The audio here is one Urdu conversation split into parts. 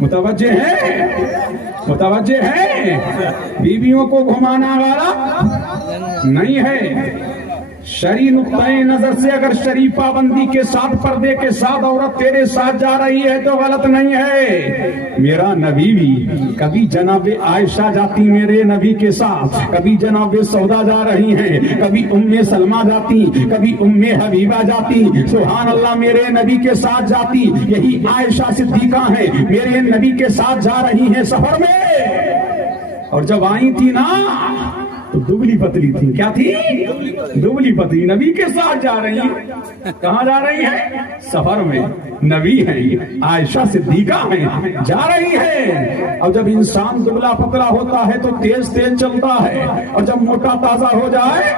متوجہ ہے بیویوں کو گھمانا والا نہیں ہے. شرعی نقطۂ نظر سے اگر شرعی پابندی کے ساتھ پردے کے ساتھ عورت تیرے ساتھ جا رہی ہے تو غلط نہیں ہے. میرا نبی بھی کبھی جناب عائشہ جاتی میرے نبی کے ساتھ, کبھی جناب سودا جا رہی ہیں, کبھی ام سلمہ جاتی, کبھی ام حبیبہ جاتی, سبحان اللہ میرے نبی کے ساتھ جاتی. یہی عائشہ صدیقہ ہیں, میرے نبی کے ساتھ جا رہی ہیں سفر میں, اور جب آئی تھی نا تو دبلی پتلی تھی. کیا تھی؟ دبلی پتلی. نبی کے ساتھ جا رہی ہیں. کہاں جا رہی ہیں؟ سفر میں. نبی ہیں, عائشہ صدیقہ ہیں, جا رہی ہیں. اور جب انسان دبلا پتلا ہوتا ہے تو تیز تیز چلتا ہے, اور جب موٹا تازہ ہو جائے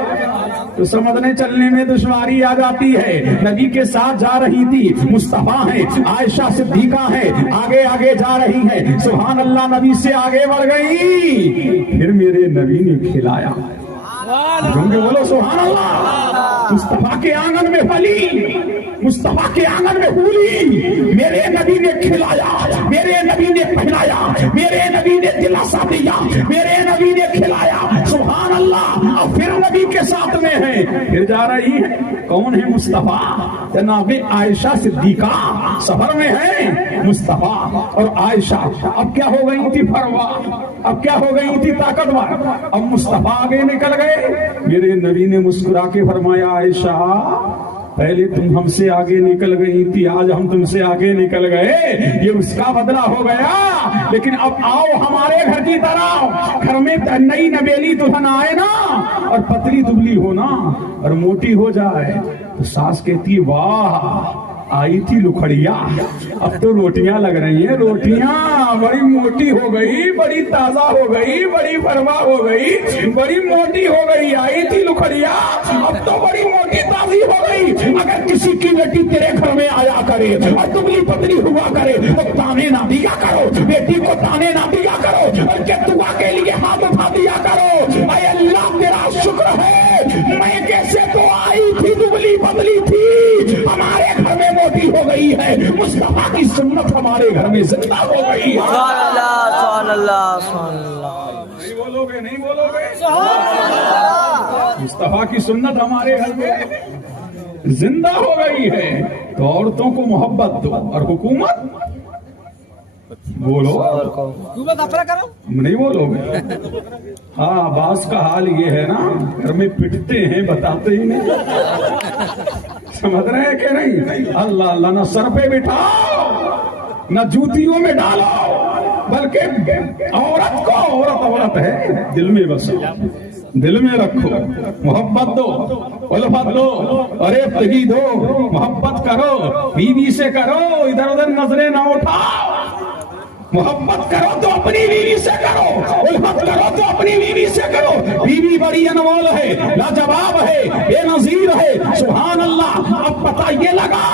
تو سمجھنے چلنے میں دشواری آ جاتی ہے. نبی کے ساتھ جا رہی تھی, مصطفیٰ ہیں, عائشہ صدیقہ ہیں, آگے آگے جا رہی ہیں. سبحان اللہ نبی سے آگے بڑھ گئی. پھر میرے نبی نے کھلایا. بولو سبحان اللہ. مصطفیٰ کے آنگن میں پلی, مصطفیٰ کے آنگن میں پھولی, میرے نبی نے کھلایا, میرے نبی نے پہنایا, میرے نبی نے دلاسا دیا, میرے نبی نے کھلایا. سبحان اللہ. اور پھر نبی کے ساتھ میں ہیں, پھر جا رہی ہیں. کون ہے مصطفیٰ؟ جناب عائشہ صدیقہ سفر میں ہیں. مصطفیٰ اور عائشہ اب کیا ہو گئی تھی فروا, اب کیا ہو گئی تھی طاقتور. اب مصطفیٰ آگے نکل گئے. میرے نبی نے مسکرا کے فرمایا عائشہ پہلے تم ہم سے آگے نکل گئی تھی, آج ہم تم سے آگے نکل گئے, یہ اس کا بدلہ ہو گیا. لیکن اب آؤ ہمارے گھر کی طرح. گھر میں نئی نبیلی دلہن آئے نا, اور پتلی دبلی ہو نا, اور موٹی ہو جائے تو ساس کہتی واہ آئی تھی لکھڑیا, اب تو روٹیاں لگ رہی ہیں. روٹیاں بڑی موٹی ہو گئی, بڑی تازہ ہو گئی, بڑی فرما ہو گئی, بڑی موٹی ہو گئی. آئی تھی لکھڑیا, اب تو بڑی موٹی تازی ہو گئی. اگر کسی کی بیٹی تیرے گھر میں آیا کرے اور دبلی پتلی ہوا کرے تو تانے نہ دیا کرو, بیٹی کو تانے نہ دیا کرو, بلکہ دعا کے لیے ہاتھ اٹھا دیا کرو. اے اللہ تیرا شکر ہے, میں کیسے تو آئی تھی دبلی پتلی تھی, ہمارے گھر میں موٹی ہو گئی ہے. مصطفیٰ کی سنت ہمارے گھر میں زندہ ہو گئی ہے. سبحان اللہ سبحان اللہ. نہیں بولو گے, نہیں بولو گے. مصطفیٰ کی سنت ہمارے گھر میں زندہ ہو گئی ہے. تو عورتوں کو محبت دو, اور حکومت بولو نہیں بولو گے. ہاں بعض کا حال یہ ہے نا, گھر میں پٹتے ہیں بتاتے ہی نہیں. سمجھ رہے ہیں کہ نہیں؟ اللہ اللہ, نہ سر پہ بٹھاؤ نہ جوتیوں میں ڈالو, بلکہ عورت کو عورت ہے دل میں بسو, دل میں رکھو, محبت دو, الفت دو, ارے دو, محبت کرو, بیوی سے کرو, ادھر ادھر نظریں نہ اٹھاؤ. محبت کرو تو اپنی بیوی سے کرو, الفت کرو تو اپنی بیوی سے کرو. بیوی بڑی انمول ہے, لاجواب ہے, بے نظیر ہے. سبحان اللہ. اب پتہ یہ لگا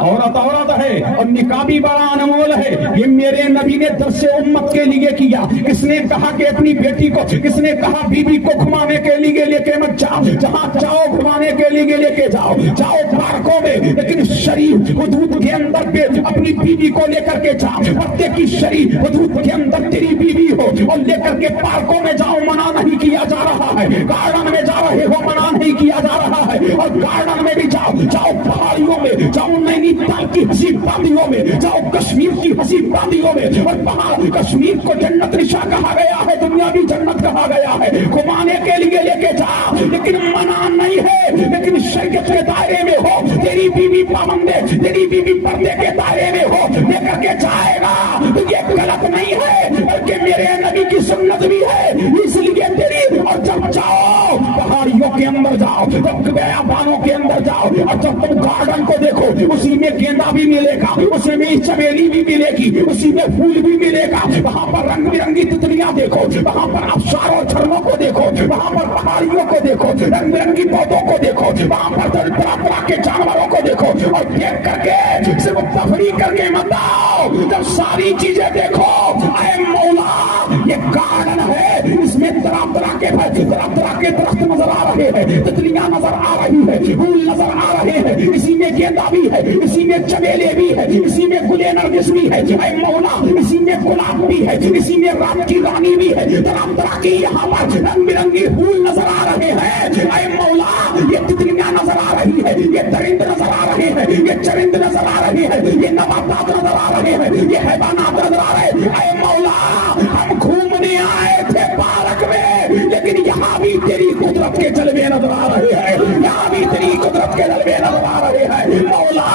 عورت عورت ہے اور نکاح بھی بڑا انمول ہے. یہ میرے نبی نے درس امت کے لیے کیا. کس نے کہا کہ اپنی بیٹی کو, کس نے کہا بیوی کو گھمانے کے لیے لے کے مت جاؤ, جہاں جاؤ گھمانے کے لیے لے کے جاؤ, جاؤ پارکوں میں, لیکن شریف حدود کے اندر پہ اپنی بیوی کو لے کر کے جاؤ. پردے کی شریف حدود کے اندر تیری بیوی ہو, اور لے کر کے پارکوں میں جاؤ, منع نہیں کیا جا رہا ہے. گارڈن میں جا رہے ہو, منع نہیں کیا جا رہا ہے. اور گارڈن میں بھی جاؤ, جاؤ پہاڑیوں میں, جاؤ نینی تال کی حسین وادیوں میں, جاؤ کشمیر کی حسین وادیوں میں. اور پہاڑ کشمیر کو جنت نشا کہا گیا ہے, دنیا بھی جنت کہا گیا ہے. گھمانے کے لیے لے کے جا, لیکن منع نہیں ہے. لیکن شریعت کے دائرے میں ہو, تیری بیوی پابند ہے, تیری بیوی پردے کے دائرے میں ہو, لے کر کے جائے گا تو یہ غلط نہیں ہے, بلکہ میرے نبی کی سنت بھی ہے. اس لیے تیری, اور جب جاؤ پہاڑیوں کے اندر جاؤ, جب بیابانوں کے اندر جاؤ, اور جب تم گارڈن کو دیکھو, اسی میں گیندا بھی ملے گا, اسی میں چمیلی بھی ملے گی, اسی میں پھول بھی ملے گا. وہاں پر رنگ برنگی تتلیاں دیکھو, وہاں پر ابشار اور جھرنوں کو دیکھو, وہاں پر پہاڑیوں کو دیکھو, رنگ برنگی پودوں کو دیکھو, وہاں پر طرح طرح کے جانوروں کو دیکھو, اور دیکھ کر کے صرف تفریح کر کے مت آؤ. جب ساری چیزیں دیکھو, اے مولا یہ گارڈن ہے, اس میں طرح طرح کے درخت نظر آ رہے ہیں، تتلیاں نظر آ رہی ہے، پھول نظر آ رہے ہیں، اسی میں گیندا بھی ہے، اسی میں چمیلے بھی ہے، اسی میں گلے نرگس بھی ہے، اے مولا اسی میں گلاب بھی ہے، اسی میں رات کی رانی بھی ہے، طرح طرح کی یہاں پر رنگ برنگی پھول نظر آ رہے ہیں، اے مولا یہ تتلیاں نظر آ رہی ہے، یہ درند نظر آ رہے ہیں، یہ چرند نظر آ رہے ہیں، یہ نباتات نظر آ رہے ہیں، یہ حیوانات نظر آ رہے ہیں، اے مولا ہم گھومنے آئے تھے پارک میں، لیکن یہاں بھی تیری قدرت کے جلوے نظر آ رہے ہیں، یہاں بھی تیری قدرت کے جلوے نظر آ رہے ہیں، مولا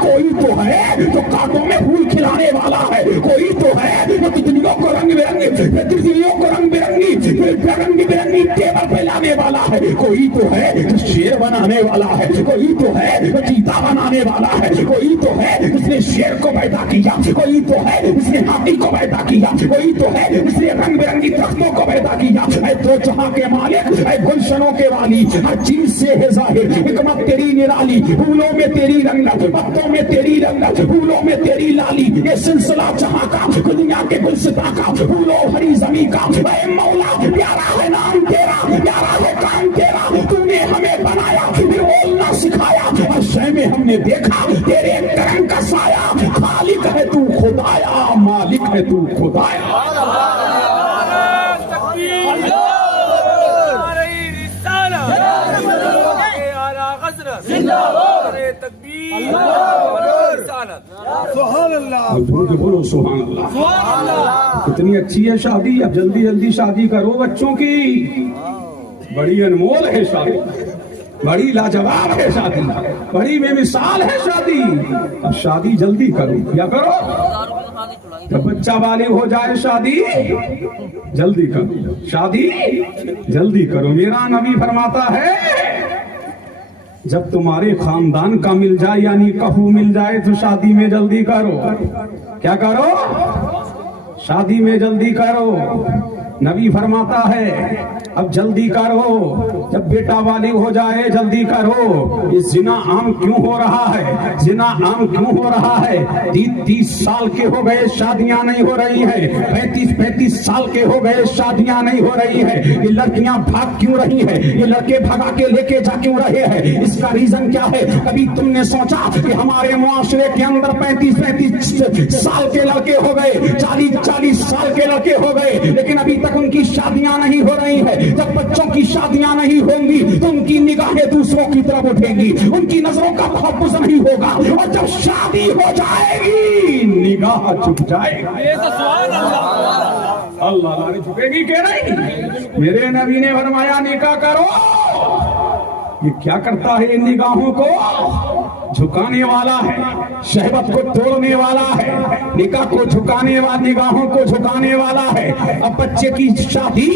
کوئی تو ہے جو کانٹوں میں پھول کھلانے والا ہے، کوئی تو ہے جو تتلیوں کو رنگ برنگی ٹیبل پہ لانے والا ہے، کوئی تو ہے جو شیر بنانے والا ہے، کوئی تو ہے جو چیتا بنانے والا ہے، کوئی تو ہے جس نے شیر کو پیدا کیا، کوئی تو ہے جس نے ہاتھی کو پیدا کیا، کوئی تو ہے جس نے رنگ برنگی درختوں کو پیدا کیا، اے دو جہاں کے مالک، اے گلشنوں کے والی، ہر چیز سے ہے ظاہر، حکمت تیری نرالی، پھولوں میں تیری رنگت، پتوں میں تیری رنگت، پھولوں میں تیری لالی، یہ سلسلہ جہاں کا، دنیا کے گلستاں کا، پھولوں ہری زمین کا، اے مولا پیارا ہے نام تیرا، پیارا ہے کام تیرا، تو نے ہمیں بنایا پھر بولنا سکھایا، اور شے میں ہم نے دیکھا تیرے کرم کا سایہ، خالق ہے تو خدایا، مالک ہے تو خدایا۔ بولو سبحان اللہ۔ کتنی اچھی ہے شادی، اب جلدی جلدی شادی کرو بچوں کی، بڑی انمول ہے شادی، بڑی لاجواب ہے شادی، بڑی بے مثال ہے شادی، اب شادی جلدی کرو، کیا کرو جب بچہ بالغ ہو جائے شادی جلدی کرو، شادی جلدی کرو۔ میرا نبی فرماتا ہے جب تمہارے خاندان کا مل جائے یعنی کہو مل جائے تو شادی میں جلدی کرو، کیا کرو شادی میں جلدی کرو۔ نبی فرماتا ہے اب جلدی کرو، جب بیٹا بالغ ہو جائے جلدی کرو۔ یہ زنا عام کیوں ہو رہا ہے، زنا عام کیوں ہو رہا ہے؟ 30 سال کے ہو گئے شادیاں نہیں ہو رہی ہیں، 35 سال کے ہو گئے شادیاں نہیں ہو رہی ہیں۔ یہ لڑکیاں بھاگ کیوں رہی ہیں، یہ لڑکے بھگا کے لے کے جا کیوں رہے ہیں؟ اس کا ریزن کیا ہے؟ کبھی تم نے سوچا کہ ہمارے معاشرے کے اندر 35 سال کے لڑکے ہو گئے، 40 سال کے لڑکے ہو گئے، لیکن ابھی تک ان کی شادیاں نہیں ہو رہی ہیں۔ جب بچوں کی شادیاں نہیں ہوں گی تو ان کی نگاہیں دوسروں کی طرف اٹھیں گی، ان کی نظروں کا تحفظ نہیں ہوگا، اور جب شادی ہو جائے گی نگاہ جھک جائے گی۔ اللہ نے جھکے گی کہ نہیں؟ میرے نبی نے فرمایا نکاح کرو۔ یہ کیا کرتا ہے؟ ان نگاہوں کو جھکانے والا ہے، شہوت کو توڑنے والا ہے، نکاح کو جھکانے والا، نگاہوں کو جھکانے والا ہے۔ اب بچے کی شادی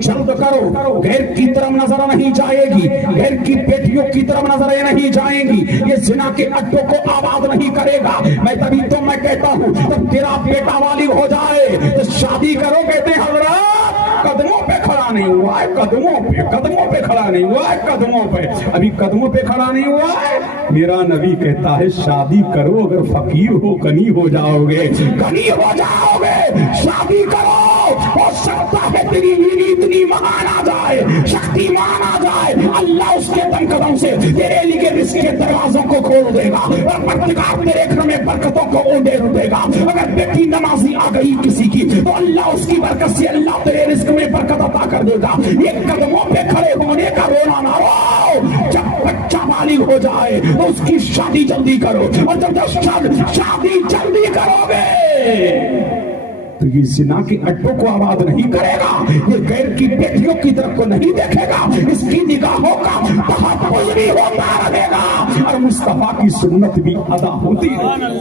جلد کرو، غیر کی طرف نظر نہیں جائے گی، غیر کی بیٹیوں کی طرف نظریں نہیں جائیں گی، یہ زنا کے اڈوں کو آباد نہیں کرے گا۔ میں تبھی تو میں کہتا ہوں جب تیرا بیٹا بالغ ہو جائے تو شادی کرو۔ کہتے ہیں حضرات قدموں پہ کھڑا نہیں ہوا ہے، قدموں پہ کھڑا نہیں ہوا ہے، قدموں پہ ابھی قدموں پہ کھڑا نہیں ہوا ہے۔ میرا نبی کہتا ہے شادی کرو، اگر فقیر ہو غنی ہو جاؤ گے، غنی ہو جاؤ گے، شادی کرو۔ ہو سکتا ہے تیری بیوی اتنی مہان آ جائے، شکتیمان آ جائے، اللہ اس کے دم قدم سے تیرے لیے رزق کے دروازوں کو کھول دے گا، اور پرتگار تیرے گھر میں برکتوں کو اونڈے دے گا۔ اگر بیٹی نمازی آ گئی کسی کی تو اللہ اس کی برکت سے اللہ تیرے رزق میں برکت عطا کر دے گا۔ یہ قدموں پہ کھڑے ہونے کا رونا نہ ہو۔ جب بچہ بالغ ہو جائے تو اس کی شادی جلدی کرو، اور جب شادی جلدی کرو گے تو یہ زنا کے اڈوں کو آباد نہیں کرے گا، یہ غیر کی بیٹیوں کی طرف کو نہیں دیکھے گا، اس کی نگاہوں کا تحفظ بھی ہوتا رہے گا، اور مصطفیٰ کی سنت بھی ادا ہوتی رہے گی۔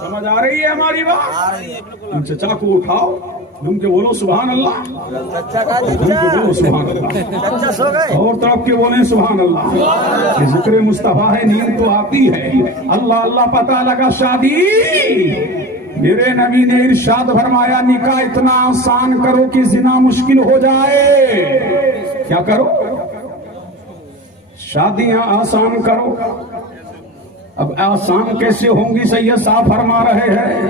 سمجھ آ رہی ہے ہماری بات؟ چچا کو اٹھاؤ، تم کے بولو سبحان اللہ، بولو سبحان اللہ، اور طرف کے بولیں سبحان اللہ۔ ذکر مصطفیٰ ہے، نیند تو آتی ہے، اللہ اللہ پتہ لگا شادی۔ میرے نبی نے ارشاد فرمایا نکاح اتنا آسان کرو کہ زنا مشکل ہو جائے۔ کیا کرو؟ شادیاں آسان کرو۔ اب آسان کیسے ہوں گی؟ سید صاحب فرما رہے ہیں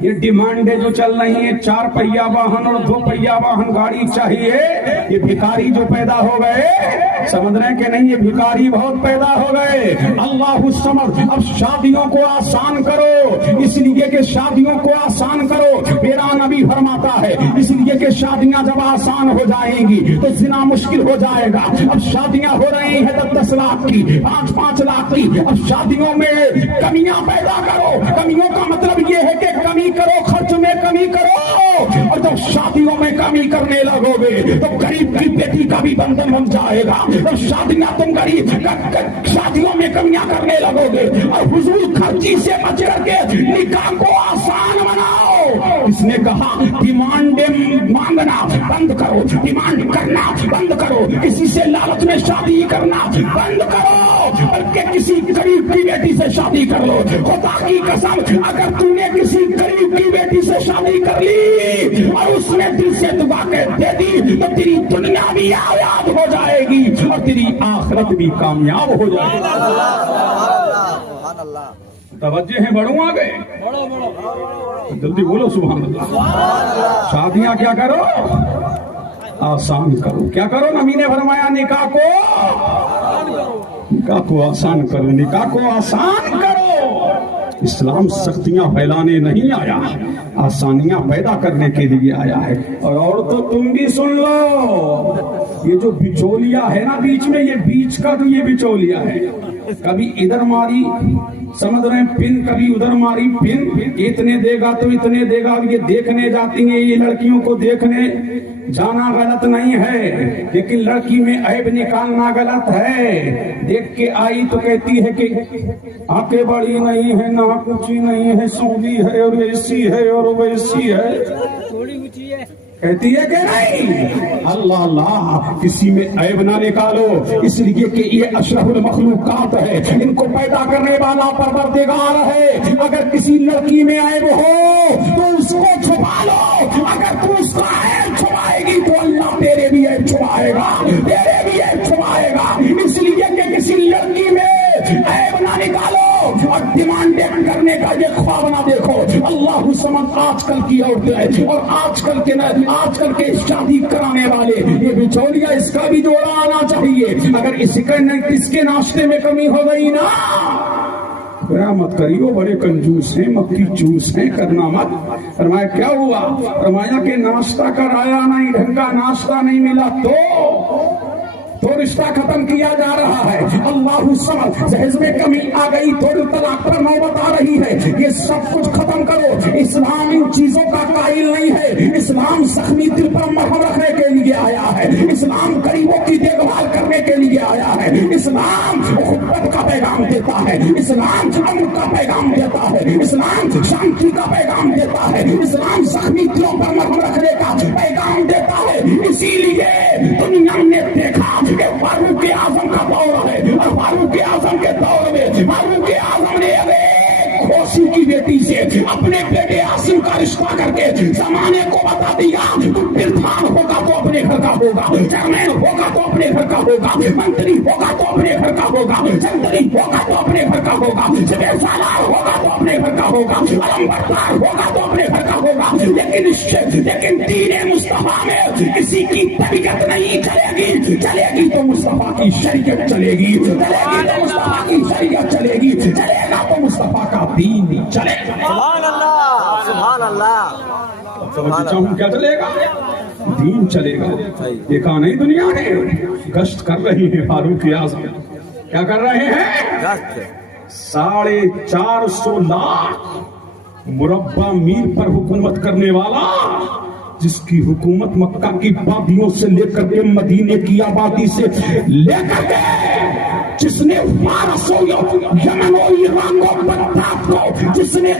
یہ ڈیمانڈیں جو چل رہی ہیں 4 پہیا واہن اور 2 پہیا واہن گاڑی چاہیے، یہ بھکاری جو پیدا ہو گئے، سمجھ رہے ہیں کہ نہیں؟ یہ بھکاری بہت پیدا ہو گئے۔ اللہ سمجھ، اب شادیوں کو آسان کرو، اس لیے کہ شادیوں کو آسان کرو۔ میرا نبی فرماتا ہے اس لیے کہ شادیاں جب آسان ہو جائیں گی تو زنا مشکل ہو جائے گا۔ اب شادیاں ہو رہی ہیں 10 لاکھ کی، 5 لاکھ کی، اب شادیوں میں کمیاں پیدا کرو۔ کمیوں کا مطلب یہ ہے کہ کمی کرو، خرچ میں کمی کرو، اور جب شادیوں میں کمی کرنے لگو گے تو غریب کی بیٹی کا بھی بندھن بن جائے گا۔ جب شادیوں میں کمیاں کرنے لگو گے اور فضول خرچی سے بچ کر کے نکاح کو آسان بناؤ۔ اس نے کہا ڈیمانڈ مانگنا بند کرو، ڈیمانڈ کرنا بند کرو، کسی سے لالچ میں شادی کرنا بند کرو، بلکہ کسی غریب کی بیٹی سے شادی کر لو۔ خدا کی قسم، اگر تم نے کسی غریب کی بیٹی سے شادی کر لی اور اس نے دل سے دعا کے دے دی تو تیری دنیا بھی آباد ہو جائے گی اور تیری آخرت بھی کامیاب ہو جائے گی۔ توجہ ہے بڑوں آگے، جلدی بولو سبحان اللہ۔ شادیاں کیا کرو؟ آسان کرو۔ کیا کرو؟ نبی نے فرمایا نکاح کو آسان کرو، نکاح کو آسان کرو۔ اسلام سختیاں پھیلانے نہیں آیا، آسانیاں پیدا کرنے کے لیے آیا ہے۔ اور عورتوں تم بھی سن لو، یہ جو بچولیا ہے نا بیچ میں، یہ بیچ کا تو یہ بچولیا ہے، کبھی ادھر ماری، سمجھ رہے ہیں، پن، کبھی ادھر ماری پن، اتنے دے گا تو اتنے دے گا۔ یہ دیکھنے جاتی ہیں، یہ لڑکیوں کو دیکھنے جانا غلط نہیں ہے، لیکن لڑکی میں عیب نکالنا غلط ہے۔ دیکھ کے آئی تو کہتی ہے کہ آنکھیں بڑی نہیں ہے، ناک اونچی نہیں ہے، سونگی ہے اور ایسی ہے اور ویسی ہے، کہتی ہے کہ نہیں؟ اللہ اللہ، کسی میں عیب نہ نکالو، اس لیے کہ یہ اشرف المخلوقات ہے، ان کو پیدا کرنے والا پروردگار ہے۔ اگر کسی لڑکی میں عیب ہو تو اس کو چھپا لو، اگر تو اس کا عیب چھپائے گی تو اللہ تیرے بھی عیب چھپائے گا، تیرے بھی عیب چھپائے گا۔ اس لیے کہ کسی لڑکی میں عیب نہ نکالو اور ڈیمانڈ کرنے کا یہ خواب نہ دیکھو۔ اللہ سمجھ، آج کل کی عورتیں اور آج کل کے شادی کرانے والے یہ بچولیا، اس کا بھی جوڑا آنا چاہیے۔ اگر اس کے ناشتے میں کمی ہو گئی نا، برا مت کریو، بڑے کنجوس ہیں، مکھی چوس ہیں، کرنا مت۔ فرمایا کیا ہوا؟ فرمایا کہ ناشتہ کرایا نہیں، ڈھنگ کا ناشتہ نہیں ملا تو رشتہ ختم کیا جا رہا ہے۔ اللہ سمجھ، جہیز میں کمی آ گئی تو طلاق پر نوبت آ رہی ہے۔ یہ سب کچھ ختم کرو۔ اسلام ان چیزوں کا قائل نہیں ہے۔ اسلام زخمی دل پر مرہم رکھنے کے لیے آیا ہے۔ اسلام غریبوں کی دیکھ بھال کرنے کے لیے آیا ہے۔ اسلام محبت کا پیغام دیتا ہے، اسلام امن کا پیغام دیتا ہے، اسلام شانتی کا پیغام دیتا ہے، اسلام زخمی دلوں پر مرہم رکھنے کا پیغام دیتا ہے۔ اسی لیے دنیا نے دیکھا کہ فاروق اعظم کا دور ہے، اور فاروق اعظم کے دور میں فاروق اعظم نے کھوسی کی بیٹی سے اپنے بیٹے عاصم کا رشتہ کر کے زمانے کو بتا دیا، تو پردھان ہوگا تو اپنے گھر کا ہوگا، چیئرمین ہوگا تو اپنے گھر کا ہوگا، منتری ہوگا تو اپنے گھر کا ہوگا، چندری ہوگا تو اپنے گھر کا ہوگا، سالار ہوگا تو اپنے گھر کا ہوگا، علمبردار ہوگا تو اپنے گھر کا ہوگا۔ لیکن دین مصطفیٰ میں کسی کی طبیعت نہیں چلے گی تو مصطفیٰ کی شریعت چلے گی، چلے گی تو مصطفیٰ کی شریعت چلے گی، چلے گا تو مصطفیٰ کا دین چلے گا۔ سبحان اللہ، سبحان اللہ۔ کیا چلے گا؟ دین چلے گا۔ دیکھا نہیں دنیا نے گشت کر رہی ہے، فاروق اعظم کیا کر رہے ہیں؟ 450 لاکھ مربع میل پر حکومت کرنے والا، جس کی حکومت مکہ کی وادیوں سے لے کر کے مدینے کی آبادی سے لے کر کے، جس نے فارس و یمن و ایران و بغداد کو، جس نے